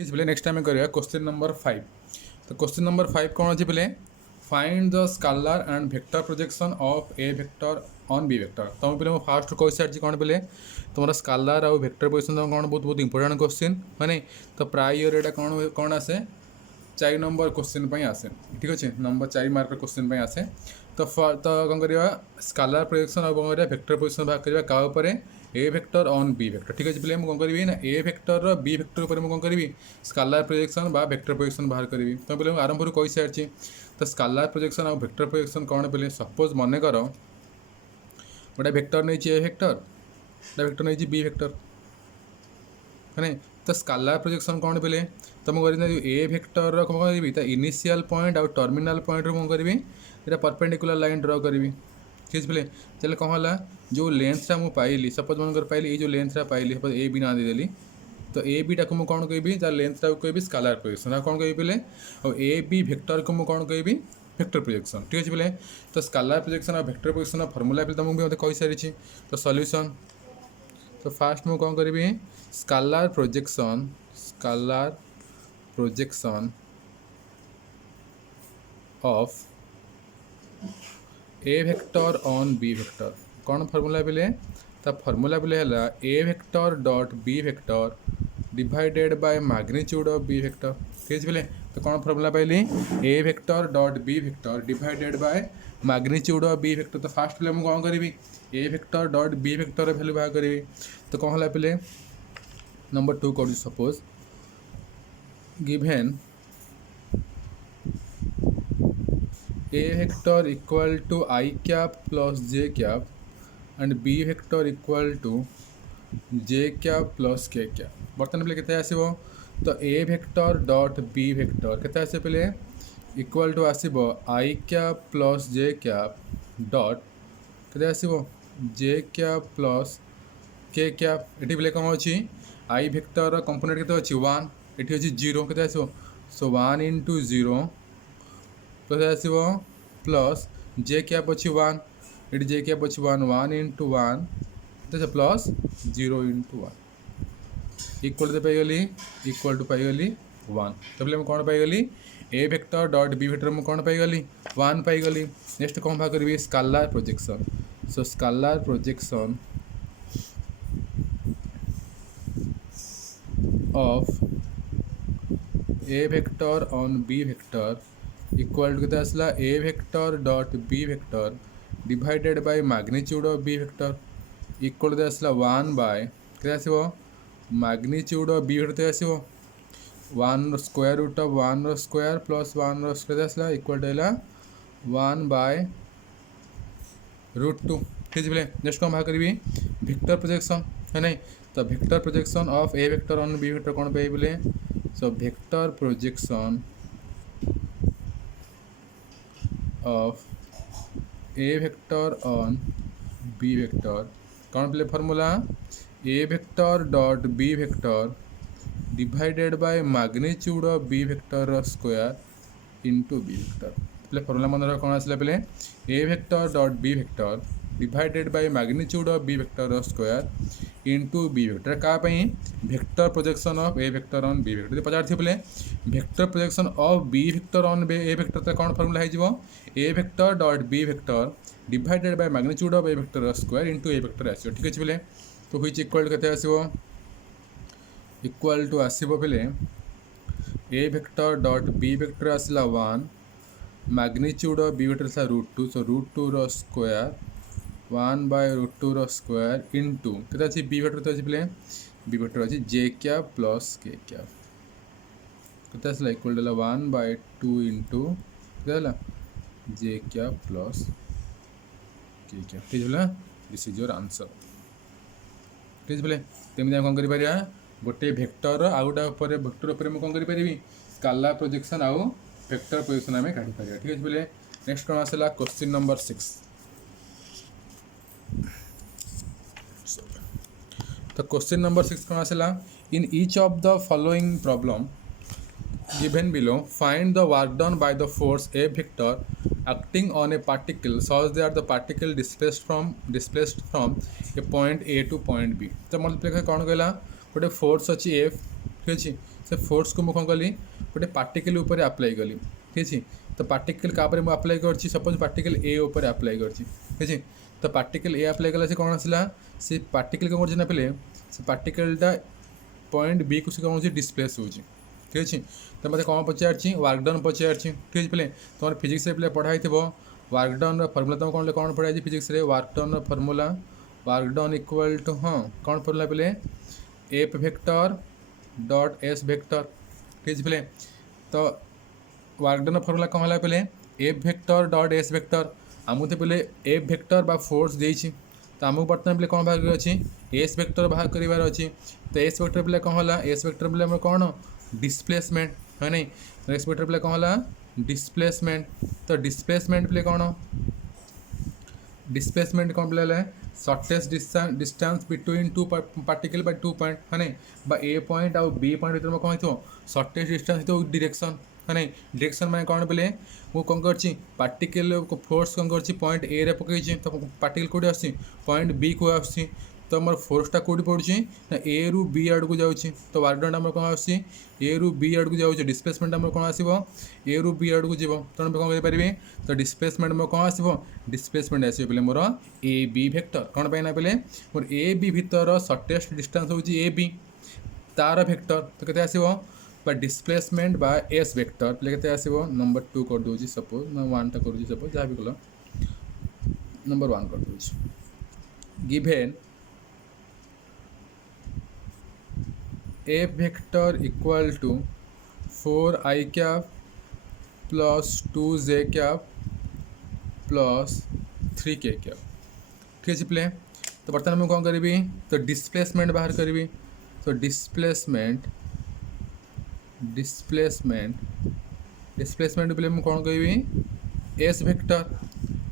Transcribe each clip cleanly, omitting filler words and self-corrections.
ठीक है next time करिया क्वेश्चन नंबर 5। तो क्वेश्चन नंबर 5 कौन अच्छे पे find the scalar and vector projection of A vector on B vector. तुम पे फास्ट कही सारी कौन पे तुम स्केलर आउ वेक्टर प्रोजेक्शन कौन बहुत बहुत इंपोर्टेंट क्वेश्चन है नहीं। तो प्राय इयर एटा कौन कौन आसे 4 नंबर क्वेश्चन आसे। ठीक अच्छे नंबर 4 मार्क क्वेश्चन आसे। तो कौन करवा स्केलर प्रोजेक्शन और कौन करवा वेक्टर प्रोजेक्शन भाग करवा क्या ऊपर ए वेक्टर ऑन बी वेक्टर। ठीक अच्छे पे मुझे कौन करी ना ए वेक्टर बी वेक्टर ऊपर मुझे कौन करी स्केलर प्रोजेक्शन बा वेक्टर प्रोजेक्शन बाहर करी। तो पे आरंभ कही सारी। तो स्केलर प्रोजेक्शन और वेक्टर प्रोजेक्शन कौन पे सपोज मन कर गोटे वेक्टर नहीं ए वेक्टर गोटे वेक्टर नहीं बी वेक्टर है नहीं। तो स्केलर प्रोजेक्शन कौन पे तुम कर ए वेक्टर कौन करी इनिशियल पॉइंट आउ टर्मिनाल पॉइंट कौन करी परपेंडिकुलर लाइन ड्र करी। ठीक पे चल कौन है जो लेंथटा मुझे पाइली सपोज मन पाइली ये जो लेंथटा पाइली सपोज ए बी ना देदेली। तो ए बी टाक कौन कहि तार लेंथटा कहि स्केलर प्रोजेक्शन कौन कहि पे और ए बी वेक्टर को कौन कहि वेक्टर प्रोजेक्शन। ठीक अच्छे पे तो स्केलर प्रोजेक्शन और वेक्टर प्रोजेक्शन फॉर्मूला पे तुमको भी कही सारी। तो सॉल्यूशन तो फास्ट मुझे कौन करी scalar projection of A vector on B vector कौन फॉर्मूला पे ता फॉर्मूला पे है A vector dot B vector divided by magnitude of B vector. ठीक है तो कौन फॉर्मूला पाइली A vector dot B vector divided by magnitude of B vector. तो फास्ट पे मुझे कौन करी A vector dot B vector value बाहर करी। तो कौन है पे नंबर 2 कर suppose given A vector equal to I cap plus J cap and B vector equal to J cap plus K cap. बर्तमान पे केते आसीबो तो A vector dot B vector केते आसे पे इक्वल टू आसीबो I cap plus J cap dot केते आसीबो J cap plus K cap. एटी पे कौन अच्छी आई वेक्टर कंपोनेंट केते अच्छी 1 एटी अच्छी 0 केते आसीबो सो 1 इंटू 0 तो आसीबो प्लस जे कैप अच्छी 1 ये जे कैप अच्छी 1 1 इंटू 1 तो प्लस 0 इंटू 1 इक्वल तो पाईगली इक्वल टू पाईगली 1। तो बोले कौन पाईगली A vector dot B vector में कौन पाईगली 1 पाईगली। नेक्स्ट कौन भाग करी scalar projection. So scalar projection of A vector on B vector equal to के आसला A vector dot B vector divided by magnitude of B vector equal to आसला 1 बाय के आसीबो मैग्नीट्यूड ऑफ बी वेक्टर आसीबो 1 square root of 1 square plus 1 square आसला equal to 1 bye root 2। ठीक है next कौन भाग करी वेक्टर प्रोजेक्शन है नहीं। तो vector projection of A vector on B vector कौन पे बोले so vector projection of A vector on B vector कौन पे formula A vector dot B vector divided by magnitude of B vector square into B vector. पे formula मन कौन आसला पे A vector dot B vector divided by magnitude of B vector square into B vector क्या vector projection of A vector on B vector. पचार थी बोले vector projection of B vector on A vector तो कौन formula हो A vector dot B vector divided by magnitude of A vector square into A vector आसो। ठीक अच्छे पे तो हुई इक्वल टू के आसो इक्वल टू आसो पे A vector dot B vector आसला 1 मैग्नीट्यूड ऑफ बी वेक्टर आसला √2 so √2 square 1 by √2 square into के बी वेक्टर तो अच्छे पे बी वेक्टर अच्छी J cap plus K cap के equal to 1 by 2 into J cap plus K cap. ठीक है दिस इज योर आंसर। ठीक है तेमती कौन कर गोटे वेक्टर आउ गोटे वेक्टर उपर कौन करी स्केलर प्रोजेक्शन आउ वेक्टर प्रोजेक्शन आम काढ़ी पार। ठीक है पे नेक्स्ट कौन आसला क्वेश्चन नंबर 6। तो क्वेश्चन नंबर 6 कौन आसला in each of the following problem given below find the work done by the force A vector acting on a particle such that the particle displaced from a point A to point B। तो multiply कौन कहला गोटे force अच्छी F ठीक अच्छे से force को मुझे कौन कली गोटे पार्टिकल उपर अप्लाई कली ठीक अच्छे तो पार्टिकल क्या अप्लाई कर सपोज पार्टिकल ए उपर अप्लाई कर ठीक अच्छे तो पार्टिकल ए अप्लाई कला से कौन आसला से पार्टिकल कौन कर पे से पार्टिकलटा पॉइंट बी को से कौन डिस्प्लेस हो ठीक अच्छे तो मतलब कौन पचार वर्क डन पचार ठीक है पे तुम फिजिक्स पे पढ़ाई वर्क डन फर्मूला तुम कौन कौन पढ़ाई physics work done formula work done equal to हाँ कौन फर्मूला पे F vector dot S vector ठीक है पे तो वर्क डन फर्मूला कौन है पे F vector dot S vector आमको तो पे एफ वेक्टर बा फोर्स देती तो आमको बर्तमान पे कौन बाहर अच्छी एस वेक्टर बाहर करार अच्छी तो एस वेक्टर पे कौन है एस वेक्टर पे कौन डिस्प्लेसमेंट है नहीं तो एस वेक्टर पे कौन है डिस्प्लेसमेंट तो डिस्प्लेसमेंट पे कौन डिस्प्लेसमेंट कौन पे shortest distance between two particle by 2 point है नहीं बा ए पॉइंट आउ बी पॉइंट भर कौन हो शॉर्टेस्ट डिस्टेंस तो डायरेक्शन है नहीं डायरेक्शन में कौन पे वो कौन कर पार्टिकल फोर्स कौन कर पॉइंट ए रे पकई तो पार्टिकल कौटी आस पॉइंट बी को आस तो मोर फोर्सटा कौटी पड़ी ना ए रु बी आड़ को जाऊँ तो वर्क डन कौन आस ए रु बी आड़ को जाऊँ डिस्प्लेसमेंट कौन आसो ए रु बी आड़ को जीव तेणु कौन करें तो डिस्प्लेसमेंट मोर कौन आसो डिस्प्लेसमेंट आस पे मोर ए बी वेक्टर कौन पे पे मोर ए बी भीतर शॉर्टेस्ट डिस्टेंस हूँ ए बी तार वेक्टर तो केते आसो बा डिस्प्लेसमेंट बा एस वेक्टर पे केते आसो नंबर 2 कर दूँ सपोज मैं 1 टा कर सपोज जहाँ भी कल नंबर 1 कर दूँ given F vector equal to 4i cap plus 2j cap plus 3k cap ठीक है प्ले तो बर्तमान मैं कौन करी तो डिस्प्लेसमेंट बाहर करी तो डिस्प्लेसमेंट पे मैं कौन करी एस वेक्टर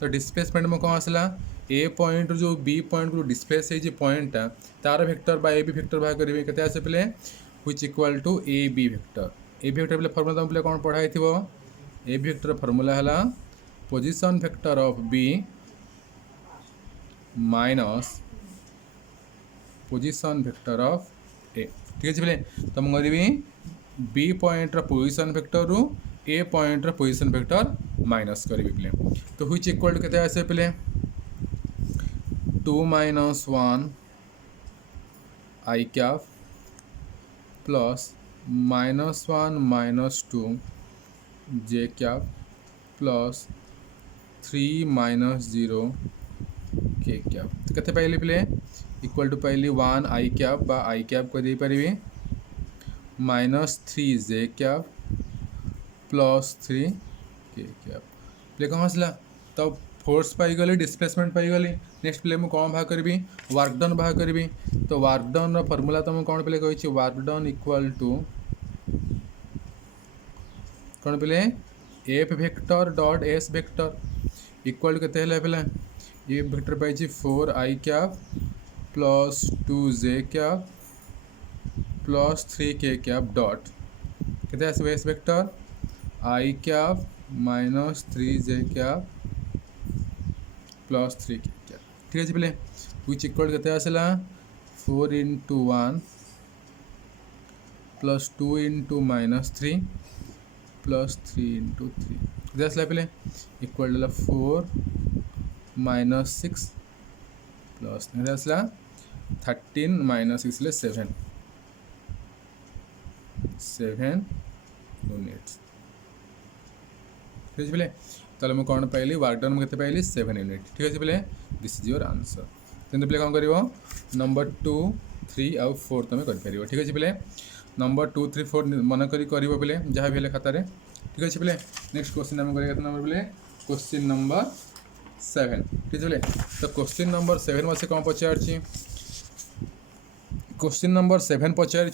तो डिस्प्लेसमेंट में कौन आसला ए पॉइंट जो बी पॉइंट को डिस्प्लेस है पॉइंटा तार वेक्टर बा ए बी वेक्टर बाहर करेंगे केते आसे पे which equal to A B vector पे फॉर्मूला तुम पे कौन पढ़ाई थी ए बी वेक्टर फॉर्मूला है position vector of B minus position vector of A ठीक है पे तो मुझे करी बी पॉइंट पोजीशन वेक्टर रु ए पॉइंट पोजीशन वेक्टर माइनस करी पे तो व्हिच इक्वल टू केते आसे पे 2 minus 1 I cap plus minus 1 minus 2 J cap plus 3 minus 0 K cap तो कहते पहले पे इक्वल टू पहली 1 I cap बा I cap को दे पारि minus 3 J cap plus 3 K cap play कहाँ आसला तब फोर्स पाई गली डिस्प्लेसमेंट पाई गली नेक्स्ट प्ले मुझे कौन बाहर करी वर्क डन बाहर करी तो वर्क डन फॉर्मूला तो मुझे कौन पे कही वर्क डन इक्वल टू कौन पे F vector dot S vector equal to केते पे एफ वेक्टर पाई 4i cap plus 2j cap plus 3k cap dot केते आसो S vector i cap minus 3j cap plus 3k cap ठीक है पे व्हिच इक्वल केते आसला 4 into 1 plus 2 into minus 3 plus 3 into 3 केते आसला पे इक्वल 4 माइनस 6 प्लस केते आसला 13 माइनस 6 ले 7 यूनिट्स ठीक है ताले मैं कौन पाइली वर्क डन में पाइली 7 यूनिट ठीक है पे दिस इज योर आंसर तेज पे कौन कर नंबर 2 3 आउ 4 तुम कर ठीक है पे नंबर 2 3 4 मन कर पे जहाँ भी खातार ठीक है पे नेक्स्ट क्वेश्चन आम कर नंबर पे क्वेश्चन नंबर 7 ठीक है तो क्वेश्चन नंबर 7 में से कौन पचार क्वेश्चन नंबर 7 पचार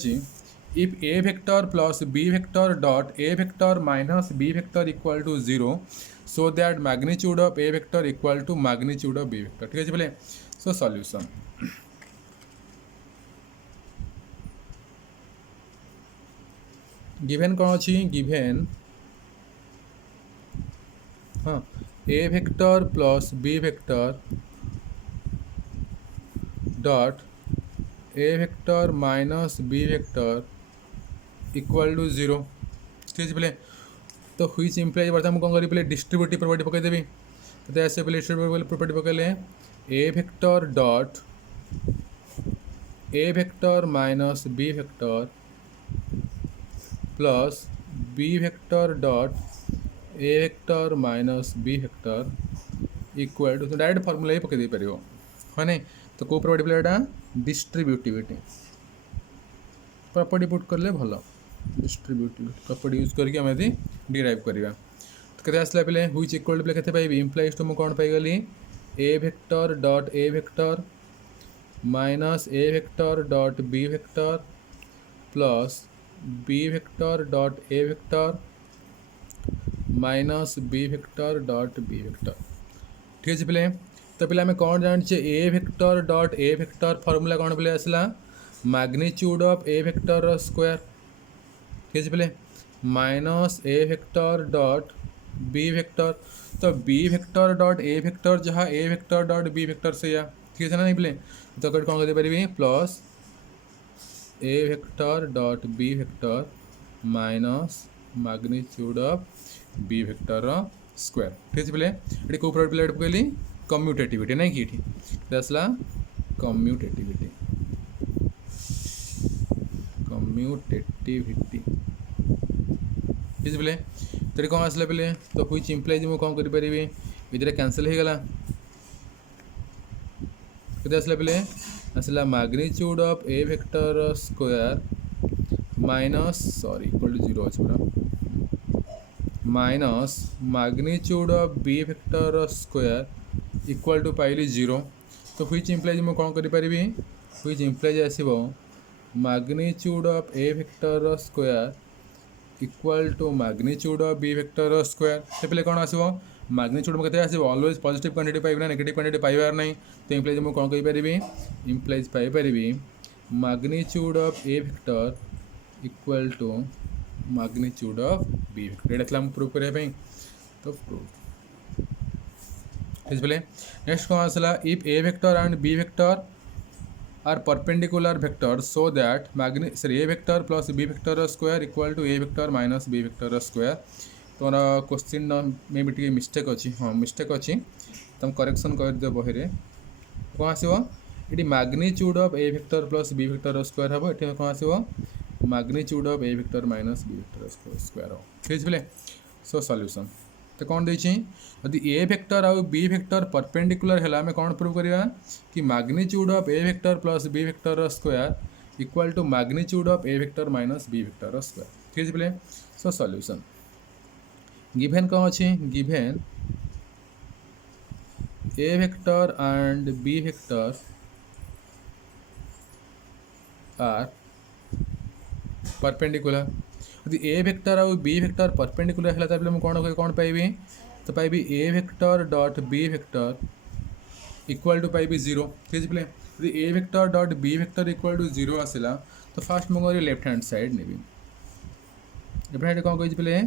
if a vector plus b vector dot a vector minus b vector equal to 0 so that magnitude of a vector equal to magnitude of b vector ठीक है बोले so solution given कौन अच्छी given हाँ a vector plus b vector dot a vector minus b vector equal to 0 ठीक है पे तो ह्विच इम्प्लाइज बर्तमान कौन करी पे डिस्ट्रीब्यूटिव प्रॉपर्टी पकईदेवी तो आसे पे डिस्ट्रीब्यूटिव प्रॉपर्टी पकड़े A vector dot A vector minus B vector plus B vector dot A vector minus B vector equal to direct formula ही पकई पार हाँ नहीं तो कौ प्रॉपर्टी पे यहाँ डिस्ट्रीब्यूटिविटी प्रॉपर्टी पुट कले भल डिस्ट्रीब्यूटिव प्रॉपर्टी यूज करके आम यदि डिराइव करवा तो कैसे आसला पे ह्विच इक्वल पे कैसे पाइबी इम्प्लाइज टू कौन पाइगली A vector dot A vector minus A vector dot B vector plus B vector dot A vector minus B vector dot B vector ठीक है पे तो पे आम कौन जाने A vector dot A vector formula कौन पे आसला magnitude of A vector square ठीक है पे minus A vector dot B vector तो B vector dot A vector जहाँ A vector dot B vector से या ठीक है ना नहीं पे तो कौन कर पारि plus A vector dot B vector minus magnitude of B vector square ठीक है पे कौ प्रॉपर्टी पे पकड़ी कम्यूटेटिविटी नहीं कि ये आसला कम्यूटेटिविटी कम्यूटेटिविटी ठीक है पे कौन आसला पे तो ह्विच इम्प्लाइज मुझे कौन करी इधर कैंसल हो गला के आसला पे आसला magnitude of A vector square minus sorry equal to 0 अच्छे पूरा minus magnitude of B vector square equal to पाइली 0 तो ह्विच इम्प्लाइज मुझे कौन करी ह्विच इम्प्लाइज आसो magnitude of A vector square equal to magnitude of B vector square से पे कौन आसो मैग्नीट्यूड में कैसे आसो ऑलवेज पॉजिटिव क्वांटिटी पाइबा नेगेटिव क्वांटिटी पाइबार नहीं तो इम्प्लाइज मुझे कौन कही implies पाइपारि magnitude of A vector equal to magnitude of B vector ये प्रूव करने तो प्रूव ठीक है नेक्स्ट कौन आसला if A vector and B vector are perpendicular vector so that A vector plus B vector square equal to A vector minus B vector square तो question मे भी मिस्टेक अच्छी हाँ मिस्टेक अच्छी तुम करेक्शन कर दियो बही कौन आसो ये magnitude of A vector plus B vector square हम ये कौन आसो magnitude of A vector minus B vector square हो ठीक है सो सॉल्यूशन तो कौन देछि यदि ए वेक्टर आउ बी वेक्टर परपेंडिकुलर है आम कौन प्रूव करवा कि magnitude of A vector plus B vector square equal to magnitude of A vector minus B vector square ठीक है सो सॉल्यूशन गिवेन कौन अच्छी given A vector and B vector are perpendicular यदि ए वेक्टर आउ B vector perpendicular है तो कौन पाइबी तो पाइबी A vector dot B vector equal to पाइबी 0 ठीक है यदि A vector dot B vector equal to 0 आसला तो फास्ट मुझे लेफ्ट हैंड साइड नेबी लेफ्ट हैंड कौन कही पे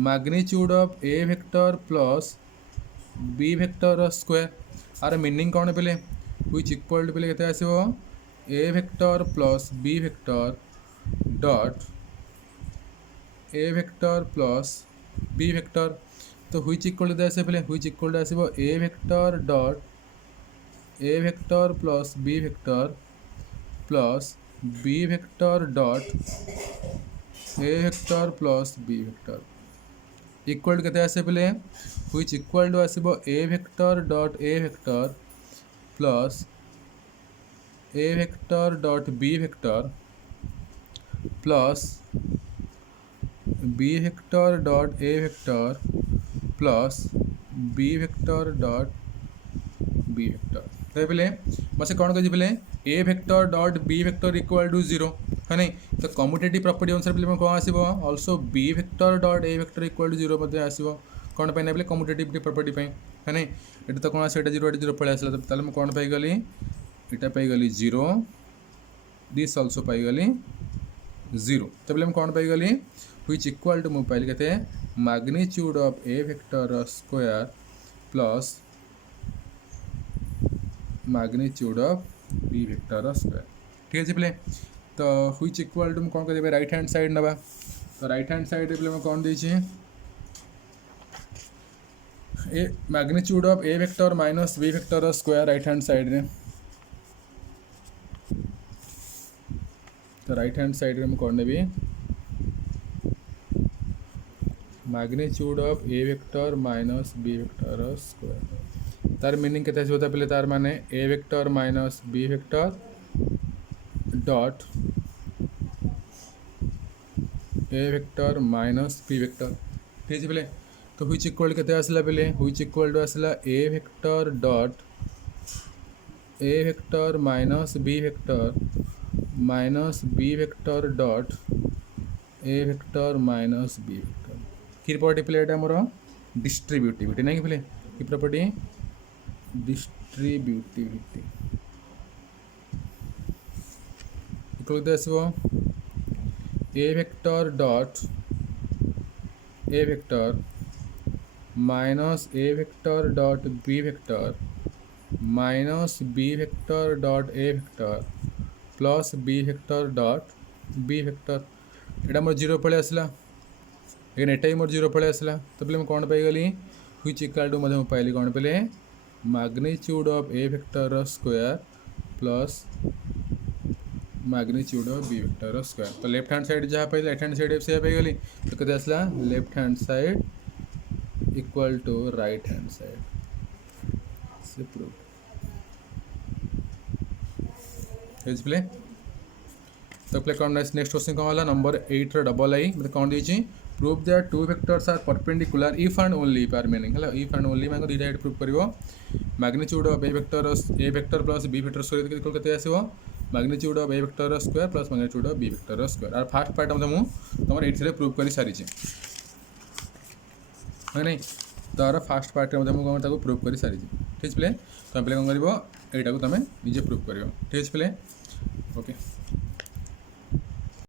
magnitude of A vector plus B vector square आर मीनिंग कौन पे व्हिच इक्वल टू पे आसो A vector plus B vector dot A vector plus B vector तो व्हिच इक्वल टू आसे पे व्हिच इक्वल टू आसो A vector dot A vector plus B vector plus B vector dot A vector plus B vector equal to के आसे पे which equal to आसो A vector dot A vector plus A vector dot B vector plus B vector dot A vector plus B vector dot B vector तो पे मैं कौन कही पे A vector dot B vector equal to 0 है नहीं तो कम्यूटेटिव प्रॉपर्टी अनुसार पे कौन आसो also B vector dot A vector equal to 0 आसो कौन पे ना कम्यूटेटिव प्रॉपर्टी है नहीं ये तो कौन आस 0 पड़े आसला तो मैं कौन पाईगली यहाँ पाईगली 0 दिस ऑल्सो पाईगली 0 तो मैं कौन पाईगली व्हिच इक्वल टू मुझे पाइली के magnitude of A vector square plus magnitude of B vector square ठीक है पे तो व्हिच इक्वल टू कौन कर राइट हैंड साइड नवा तो राइट हैंड साइड पे कौन देछि ए magnitude of A vector minus B vector square right hand side रे तो राइट हैंड साइड रे हम कौन नेबी magnitude of A vector minus B vector square तार मीनिंग केते होता पहले तार माने A vector minus B vector dot A vector minus B vector ठीक है पहले तो व्हिच इक्वल केते आसला पहले व्हिच इक्वल टू आसला A vector dot A vector minus B vector dot A vector minus B vector कि प्रॉपर्टी पहले एटा मोर डिस्ट्रीब्यूटिविटी नहीं कि पहले कि प्रॉपर्टी डिस्ट्रीब्यूटिविटी इक्वल केते आसबो A vector dot A vector minus A vector dot B vector minus B vector dot A vector plus B vector dot B vector एटा मोर जीरो पड़े आसला लेकिन एटा ही मोर जीरो पड़े आसला तो पहले मैं कौन पाईगली व्हिच इक्वल टू मधे पाइली कौन पहले magnitude of A vector square plus magnitude of B vector square तो लेफ्ट हैंड साइड जहाँ पाइल राइट हैंड साइड से पाईगली तो केते आसला left hand side equal to right hand side से प्रूव प्ले तो प्ले कौन नेक्स्ट क्वेश्चन कौन वाला नंबर 8 डबल आई मतलब कौन दी prove that two vectors are perpendicular if and only if आर मीनिंग है इफ एंड ओनली मैं दुईटा प्रूव करिवो magnitude of A vector plus B vector square equal केते आसीबो magnitude of A vector square plus magnitude of B vector square और first part मतलब मु तमर 8 रे प्रूव करि सारी है नहीं तार फास्ट पार्ट में मुझे कौन प्रूव कर सारी ठीक प्ले तुम पे कौन कर यहाँ तुम निजे प्रूव कर ठीक प्ले ओके।